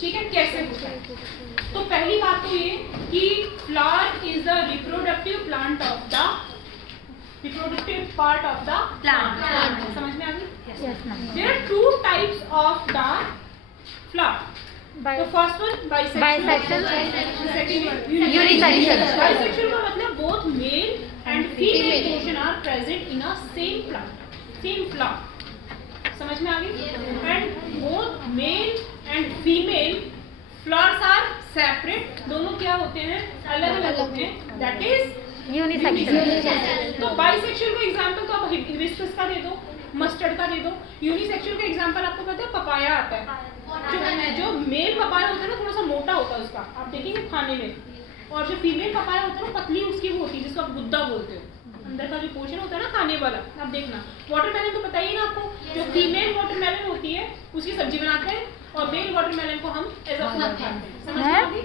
ठीक है, कैसे होता है? तो पहली बात तो ये कि flower is the reproductive part of the plant. समझ में आ गई? There are two types of the flower. तो first one bisexual, second one unisexual. Bisexual का मतलब both male and female portion are present in a same plant, same flower. समझ में आ गई? And both male and female flowers are separate, दोनों क्या होते हैं? अलग अलग होते हैं, दैट इज यूनिसेक्सुअल। तो बाइसेक्सुअल का एग्जांपल तो आप हिबिस्कस का दे दो, मस्टर्ड का दे दो। यूनिसेक्सुअल का एग्जांपल आपको पता है पपाया आता है। जो मेल पपाया होता है ना, थोड़ा सा मोटा होता है उसका, आप देखेंगे खाने में। और जो फीमेल पपाया होता है ना, पतली उसकी वो होती है, जिसको आप गुद्दा बोलते हो। अंदर का जो पोर्शन होता है ना खाने वाला, आप देखना। वाटरमेलन तो पता ही है ना आपको, जो फीमेल वाटरमेलन होती है उसकी सब्जी बनाते हैं, और मेल वाटरमेलन को हम एज अ फ्रूट खाते हैं। समझ में आ गई?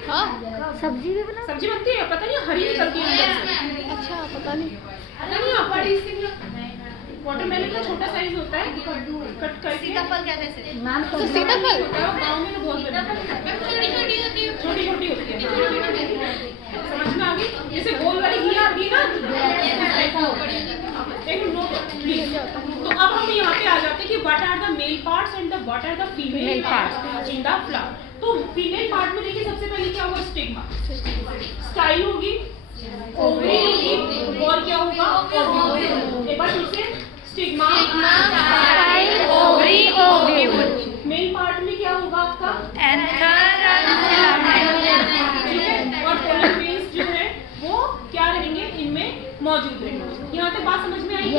सब्जी भी बना, सब्जी बनती है, पता नहीं हरी निकलती है अंदर से। अच्छा पता नहीं आपको वाटरमेलन का छोटा साइज होता है, कट करके सीताफल कहते हैं। नाम तो सीताफल गाँव में तो बहुत छोटी छोटी होती है। समझ में आ गई? जैसे गोल वाली घिया आती है ना, एक नोट प्लीज। तो अब हम यहाँ पे आ जाते हैं कि what are the male parts and what are the female parts in the flower. तो फीमेल पार्ट में देखिए सबसे पहले क्या होगा? स्टिग्मा, स्टाइल होगी, ओवरी होगी, और क्या होगा? एक बार फिर से, stigma, style, ovary, ovule. Male part में क्या होगा आपका? एंथर और फिलामेंट। और पोलन ग्रेन्स जो है वो क्या रहेंगे? इनमें मौजूद रहेंगे। यहाँ तक बात समझ में आई?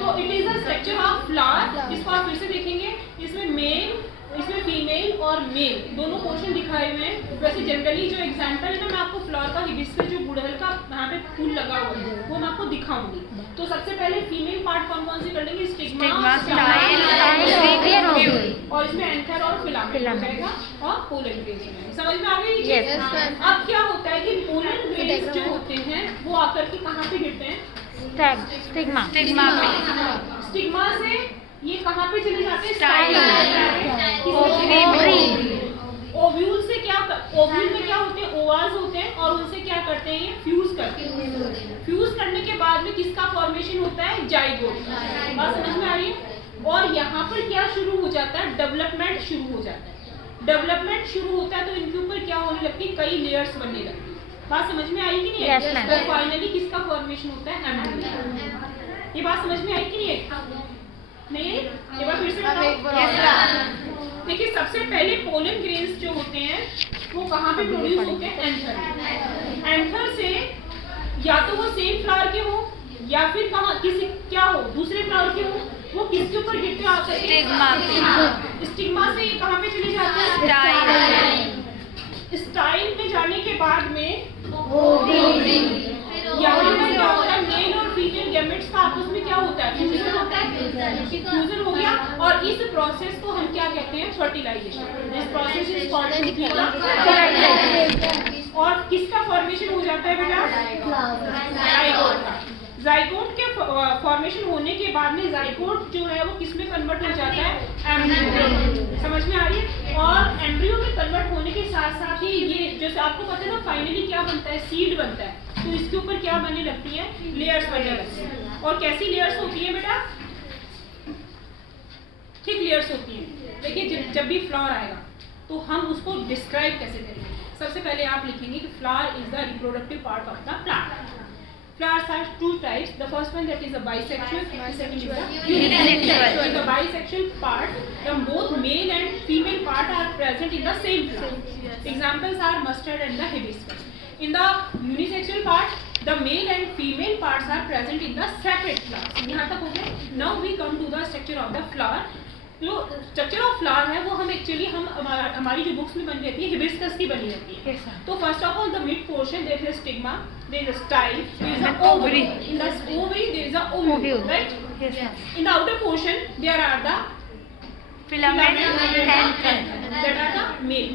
तो it is a structure of flower. इसको आप फिर से देखेंगे, इसमें मेल, इसमें फीमेल और मेल दोनों पोर्शन दिखाए हुए हैं। वैसे जनरली जो एग्जांपल है ना, मैं आपको फ्लावर का हिबिस्कस जो गुड़हल का यहाँ पे फूल लगा हुआ है वो मैं आपको दिखाऊंगी। तो सबसे पहले फीमेल पार्ट कौन कौन से कर लेंगे? स्टिग्मा, स्टाइल, और इसमें एंथर और फिलामेंट हो जाएगा, और पोलन ग्रेन्स। समझ में आ गई? अब क्या होता है कि पोलन ग्रेन्स जो होते हैं वो आकर के कहाँ पे गिरते हैं? स्टिग्मा स्टिग्मा से ये कहाँ पे चले जाते हैं? ओव्यूल से क्या ओव्यूल में क्या होते हैं? ओवास होते हैं, और उनसे क्या करते हैं? ये फ्यूज करते हैं। फ्यूज करने के बाद में किसका फॉर्मेशन होता है? जाइगोट। बात समझ में आ रही है? और यहाँ पर क्या शुरू हो जाता है? डेवलपमेंट शुरू हो जाता है। डेवलपमेंट शुरू होता है तो इनके ऊपर क्या होने लगती है? कई लेयर्स बनने लगती है। बात समझ में आई कि नहीं? तो फाइनली किसका फॉर्मेशन होता है? एम्ब्रियो। ये बात समझ में आई कि नहीं? नहीं, एक बार फिर से बताओ। देखिए सबसे पहले पोलन ग्रेन्स जो होते हैं वो कहाँ पे प्रोड्यूस होते हैं? एंथर। एंथर से या तो वो सेम फ्लावर के हो, या फिर कहाँ किसी क्या हो? दूसरे फ्लावर के हो। वो किसके ऊपर गिरते आते हैं? स्टिग्मा से ये कहाँ पे चले जाते हैं? स्टाइल में जाने के बाद में यहाँ पे क्या होता है? मेल और फीमेल गैमेट्स का आपस में क्या होता है? फ्यूजन होता है। फ्यूजन हो गया, और इस प्रोसेस को हम क्या कहते हैं? Fertilisation. This process is called fertilisation. और किसका फॉर्मेशन हो जाता है बेटा? जाइगोट का। जाइगोट के फॉर्मेशन होने के बाद में जाइगोट जो है वो किसमें कन्वर्ट हो जाता है? एम्ब्रियो। समझ में आ रही है? और एम्ब्रियो में कन्वर्ट होने के साथ साथ ही ये जैसे आपको पता है ना, फाइनली क्या बनता है? सीड बनता है। तो इसके ऊपर क्या बनने लगती है? लेयर्स बनने लगती है। और कैसी लेयर्स होती है बेटा? थिक लेयर्स होती है। देखिए जब भी फ्लावर आएगा तो हम उसको डिस्क्राइब कैसे करेंगे? सबसे पहले आप लिखेंगे कि flower is the reproductive part of the plant. Flowers are two types. The first one that is a bisexual, the second is a unisexual. In the bisexual part, the both male and female part are present in the same flower. Examples are mustard and the hibiscus. In the unisexual part, the male and female parts are present in the separate flowers. यहाँ तक हो गया. Now we come to the structure of the flower. जो structure of flower है वो हम actually हमारी जो बुक्स में बनी रहती है हिबिस्कस की बनी रहती है। तो first of all the mid portion there is stigma, there is style, there is a ovary, in the ovary there is a ovule, right? In the outer portion there are the filament and that are the male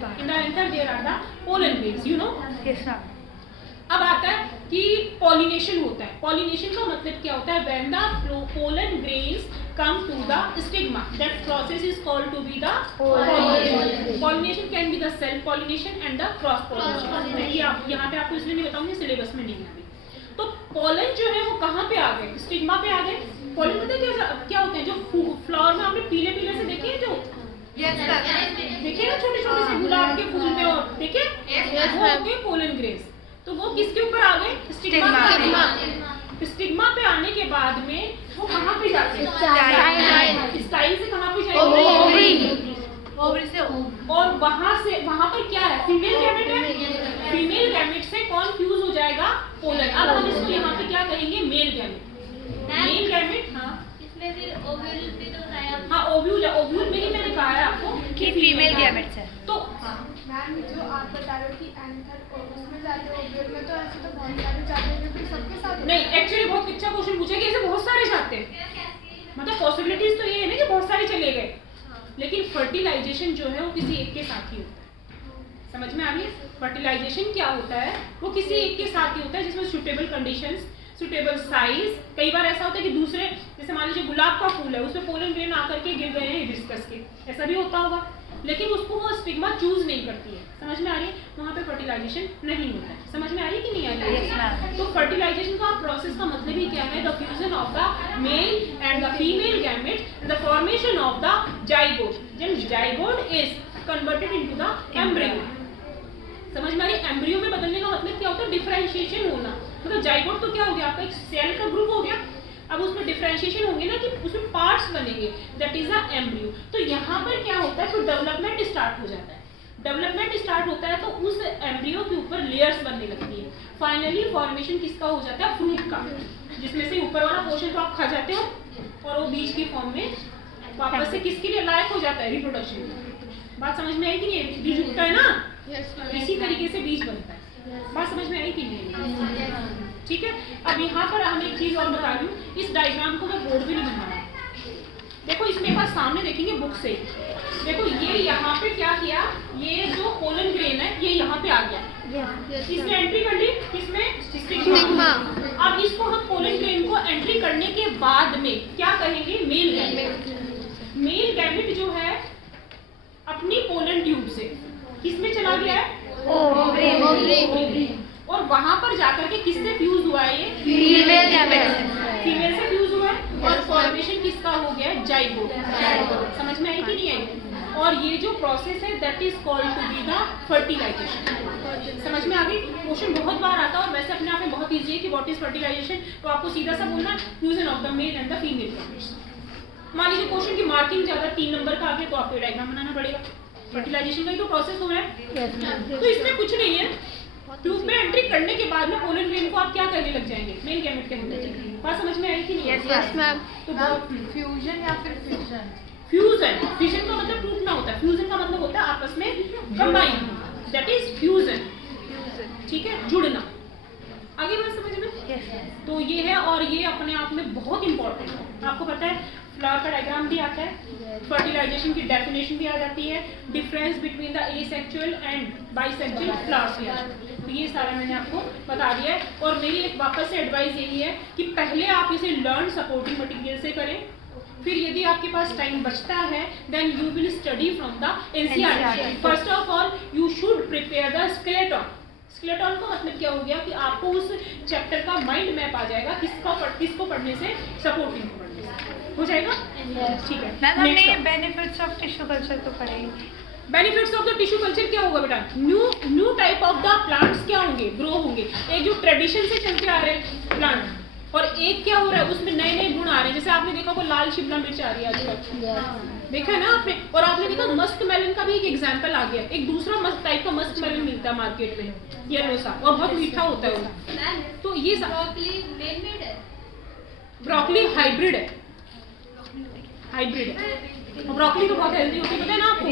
part. In the anther there are the pollen grains, you know. अब आता है कि pollination होता है। Pollination का मतलब क्या होता है? When the pollen grains come to the stigma. That process is called to be the pollination. Pollination can be the self pollination and the cross pollination. ये यहाँ पे आपको इसलिए नहीं बताऊंगी, सिलेबस में नहीं है अभी। तो पोलन जो है वो कहाँ पे आ गए? स्टिग्मा पे आ गए। पोलन पता है क्या होते हैं? जो फ्लावर में आपने पीले पीले से देखे हैं, जो देखिए ना छोटे छोटे से गुलाब के फूल में, और देखिए वो हो गए पोलन ग्रेन्स। तो वो किसके ऊपर आ गए? स्टिग्मा। स्टिग्मा पे आने के बाद में वो कहाँ पे जाते हैं? स्टाइल से कहाँ पे जाएंगे? ओवरी से और वहाँ पर क्या है? फीमेल गैमेट है। फीमेल गैमेट से कौन फ्यूज हो जाएगा? पोलन। अब हम इसको यहाँ पे क्या कहेंगे? Male gamete. मेल गैमेट, हाँ इसमें फिर ओव्यूल भी तो बताया। हाँ ओव्यूल है। ओव्यूल में ही मैंने कहा है आपको कि फीमेल गैमेट्स है। तो मैम जो आप बता रहे हो कि एंथर उसमें जाते हो, ओव्यूल में, तो ऐसे तो बहुत सारे जाते हैं, क्योंकि सबके साथ नहीं, एक्चुअली बहुत अच्छा क्वेश्चन पूछा कि ऐसे बहुत सारे जाते हैं। मतलब पॉसिबिलिटीज तो ये है ना कि बहुत सारे चले गए, लेकिन फर्टिलाइजेशन जो है वो किसी एक के साथ ही होता है। समझ में आ गई? फर्टिलाइजेशन क्या होता है? वो किसी एक के साथ ही होता है, जिसमें सुटेबल कंडीशंस, सुटेबल साइज। कई बार ऐसा होता है कि दूसरे, जैसे मान लीजिए गुलाब का फूल है, उसमें पोलन ग्रेन आकर के गिर गए हैं हिबिस्कस के, ऐसा भी होता होगा, लेकिन उसको वो स्टिग्मा चूज नहीं करती है। समझ में आ रही है? वहाँ पे फर्टिलाइजेशन नहीं होता है। समझ में आ रही है कि नहीं आ रही है? तो फर्टिलाइजेशन का प्रोसेस का मतलब ही क्या है? The fusion of the male and the female gamete, the formation of the zygote. Then zygote is converted into the embryo. समझ में आ रही है? एम्ब्रियो में बदलने का मतलब क्या होता है? डिफरेंशिएशन होना। मतलब जाइगोट तो क्या हो गया? आपका एक सेल का ग्रुप हो गया। अब उसमें डिफरेंशिएशन होंगे ना, कि उसमें पार्ट्स बनेंगे, दैट इज अ एम्ब्रियो। तो यहाँ पर क्या होता है? फिर डेवलपमेंट स्टार्ट हो जाता है। डेवलपमेंट स्टार्ट होता है तो उस एम्ब्रियो के ऊपर लेयर्स बनने लगती है। फाइनली फॉर्मेशन किसका हो जाता है? फ्रूट का, जिसमें से ऊपर वाला पोर्शन तो आप खा जाते हो, और वो बीज की फॉर्म में वापस से किसके लिए लायक हो जाता है? रिप्रोडक्शन। बात समझ में आई कि नहीं? बीज उगता है ना, इसी तरीके से बीज बनता है। बात समझ में आई कि नहीं? ठीक है। अब यहाँ पर हम एक चीज और बता रही हूँ, इस डायग्राम को मैं बोर्ड भी नहीं बना रहा। देखो इसमें एक बार सामने देखेंगे बुक से, देखो ये यहाँ पे क्या किया? ये जो पोलन ग्रेन है ये यहाँ पे आ गया, इसने एंट्री कर ली, किसमें? स्टिग्मा। अब इसको हम पोलन ग्रेन को एंट्री करने के बाद में क्या कहेंगे? Male gamete. मेल गैमेट जो है अपनी पोलन ट्यूब से किसमें चला गया है? ओवरी। और वहां पर जाकर के किससे फ्यूज हुआ है? ये फीमेल गैमेट। फीमेल से फ्यूज हुआ है, और फॉर्मेशन किसका हो गया है? जाइगोट। समझ में आई कि नहीं आई? और ये जो प्रोसेस है that is called to be the fertilisation. समझ में आ गई? क्वेश्चन बहुत बार आता है, और वैसे अपने आप में बहुत इजी है कि व्हाट इज फर्टिलाइजेशन। तो आपको सीधा सा बोलना fusion of the male and the female gametes. मान लीजिए क्वेश्चन की मार्किंग ज्यादा 3 नंबर का आ गया, तो आपको डायग्राम बनाना पड़ेगा। फर्टिलाइजेशन का ही तो प्रोसेस हो रहा है। तो इसमें कुछ नहीं है, ट्यूब में एंट्री करने के बाद में पोलन ग्रेन को आप क्या करने लग जाएंगे? मेल गैमेट कहने लग जाएंगे। बात समझ में आई कि नहीं? Yes ma'am. तो बहुत फ्यूजन या फिर फ्यूजन? फ्यूजन। फ्यूजन का मतलब टूटना होता है, फ्यूजन का मतलब होता है आपस में कंबाइन, दैट इज फ्यूजन। ठीक है, जुड़ना। आगे बात समझ में? तो ये है, और ये अपने आप में बहुत इंपॉर्टेंट है। आपको पता है फ्लावर का डायग्राम भी आता है, फर्टिलाइजेशन की डेफिनेशन भी आ जाती है, difference between the asexual and bisexual flowers भी आ जाती है। तो ये सारा मैंने आपको बता दिया है। और मेरी एक वापस से एडवाइस यही है कि पहले आप इसे लर्न सपोर्टिंग मटेरियल से करें, फिर यदि आपके पास टाइम बचता है then you will study from the NCERT. First of all you should prepare the skeleton. Skeleton का मतलब क्या हो गया? कि आपको उस चैप्टर का माइंड मैप आ जाएगा, किसको पढ़ने से? सपोर्टिंग को पढ़ने से हो जाएगा। ठीक है। मैम हमने बेनिफिट्स ऑफ टिश्यू कल्चर तो पढ़ेंगे। Benefits of the tissue culture क्या होगा बेटा? New type of the plants क्या होंगे? ग्रो होंगे। एक जो ट्रेडिशन से चलते आ रहे हैं प्लांट, और एक क्या हो रहा है? उसमें नए नए गुण आ रहे हैं। जैसे आपने देखा वो लाल शिमला मिर्च आ रही है आजकल, देखा है ना आपने? और आपने देखा मस्क मेलन का भी एक एग्जांपल आ गया। एक दूसरा मस्क टाइप का मस्क मेलन मिलता है मार्केट में, येलो सा, और बहुत मीठा होता है वो। तो ये ब्रोकली हाइब्रिड है, हाइब्रिड है। ब्रोकली तो बहुत हेल्दी होती है, पता है ना आपको?